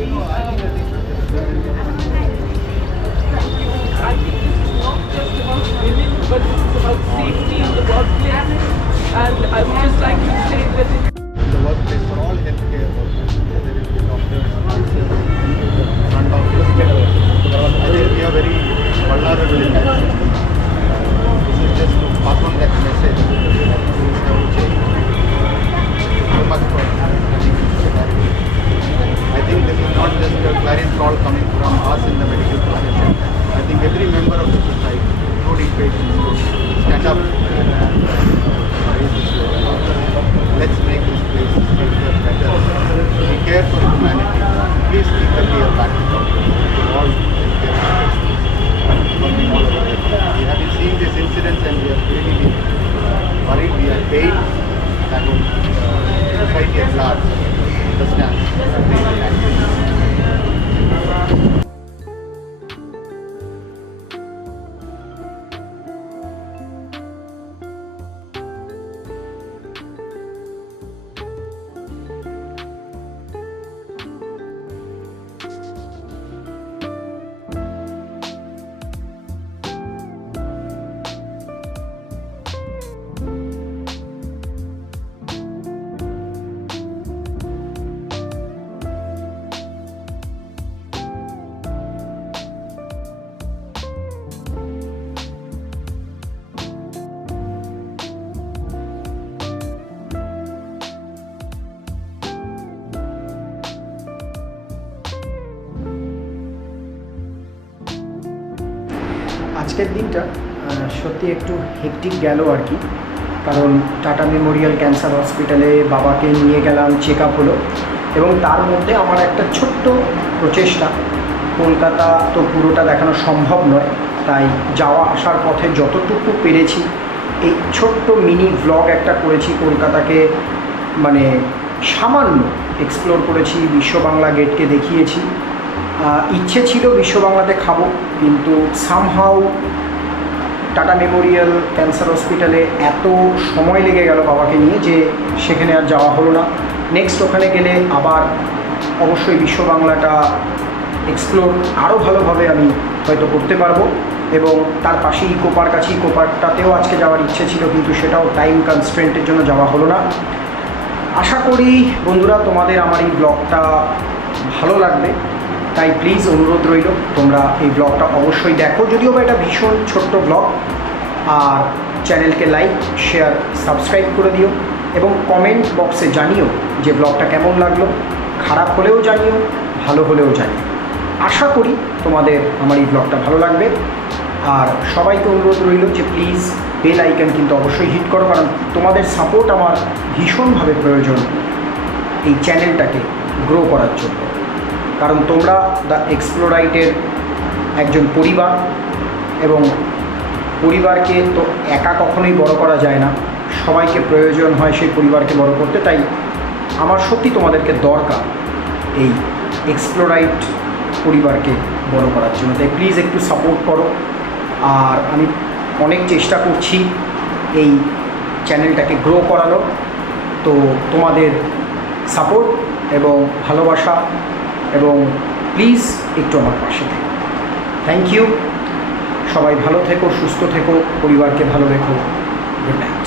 I think this is not just about women, but this is about safety in the workplace. And I would just like to say that in the workplace for all healthcare workers, whether it be doctors, nurses, front office, I think we are very vulnerable in that sense. This is just to pass on that message that things have to change. So much for having this clarity. I think this is not just a clarion call coming from us in the medical profession. I think every member of the society, including patients, should stand up and raise this level. Let's make this place safer, better. We care for humanity. Please keep the fear back to all healthcare professionals working all over the country. We have been seeing these incidents and we have really been worried. We are paid that would society at large understands and they will act. আজকের দিনটা সত্যি একটু hectic গেল আর কি, কারণ tata Memorial cancer হসপিটালে বাবাকে নিয়ে গেলাম, চেক আপ হলো এবং তার মধ্যে আমার একটা ছোট্ট প্রচেষ্টা, কলকাতা তো পুরোটা দেখানো সম্ভব নয়, তাই যাওয়া আসার পথে যতটুকু পেরেছি এই ছোট্ট মিনি ভ্লগ একটা করেছি। কলকাতাকে মানে সামান্য এক্সপ্লোর করেছি, বিশ্ব বাংলা গেটকে দেখিয়েছি। ইচ্ছে ছিল বিশ্ব বাংলাতে খাবো, কিন্তু সামহাউ টাটা মেমোরিয়াল ক্যান্সার হসপিটালে এত সময় লেগে গেল বাবাকে নিয়ে যে সেখানে আর যাওয়া হলো না। নেক্সট ওখানে গেলে আবার অবশ্যই বিশ্ব বাংলাটা এক্সপ্লোর আরও ভালোভাবে আমি হয়তো করতে পারবো, এবং তার পাশে ইকো পার্ক আছে, ইকো পার্কটাতেও আজকে যাওয়ার ইচ্ছে ছিল, কিন্তু সেটাও টাইম কনস্ট্রেন্টের জন্য যাওয়া হলো না। আশা করি বন্ধুরা তোমাদের আমার এই ব্লগটা ভালো লাগবে, তাই প্লিজ অনুরোধ রইল তোমরা এই ব্লগটা অবশ্যই দেখো, যদিও বা এটা ভীষণ ছোট্ট ব্লগ। আর চ্যানেলকে লাইক, শেয়ার, সাবস্ক্রাইব করে দিও এবং কমেন্ট বক্সে জানিও যে ব্লগটা কেমন লাগলো। খারাপ হলেও জানিও, ভালো হলেও জানিও। আশা করি তোমাদের আমার এই ব্লগটা ভালো লাগবে। আর সবাইকে অনুরোধ রইল যে প্লিজ বেল আইকন কিন্তু অবশ্যই হিট করো, কারণ তোমাদের সাপোর্ট আমার ভীষণভাবে প্রয়োজন এই চ্যানেলটাকে গ্রো করার জন্য। কারণ তোমরা দ্য এক্সপ্লোরাইটের একজন পরিবার, এবং পরিবারকে তো একা কখনোই বড় করা যায় না, সবাইকে প্রয়োজন হয় সেই পরিবারকে বড় করতে। তাই আমার সত্যি তোমাদেরকে দরকার এই এক্সপ্লোরাইট পরিবারকে বড় করার জন্য। তাই প্লিজ একটু সাপোর্ট করো। আর আমি অনেক চেষ্টা করছি এই চ্যানেলটাকে গ্রো করানো, তো তোমাদের সাপোর্ট এবং ভালোবাসা এবং প্লিজ একটু আমার পাশে থেকো। Thank you. সবাই ভালো থেকো, সুস্থ থেকো, পরিবারকে ভালো রেখো। Good night.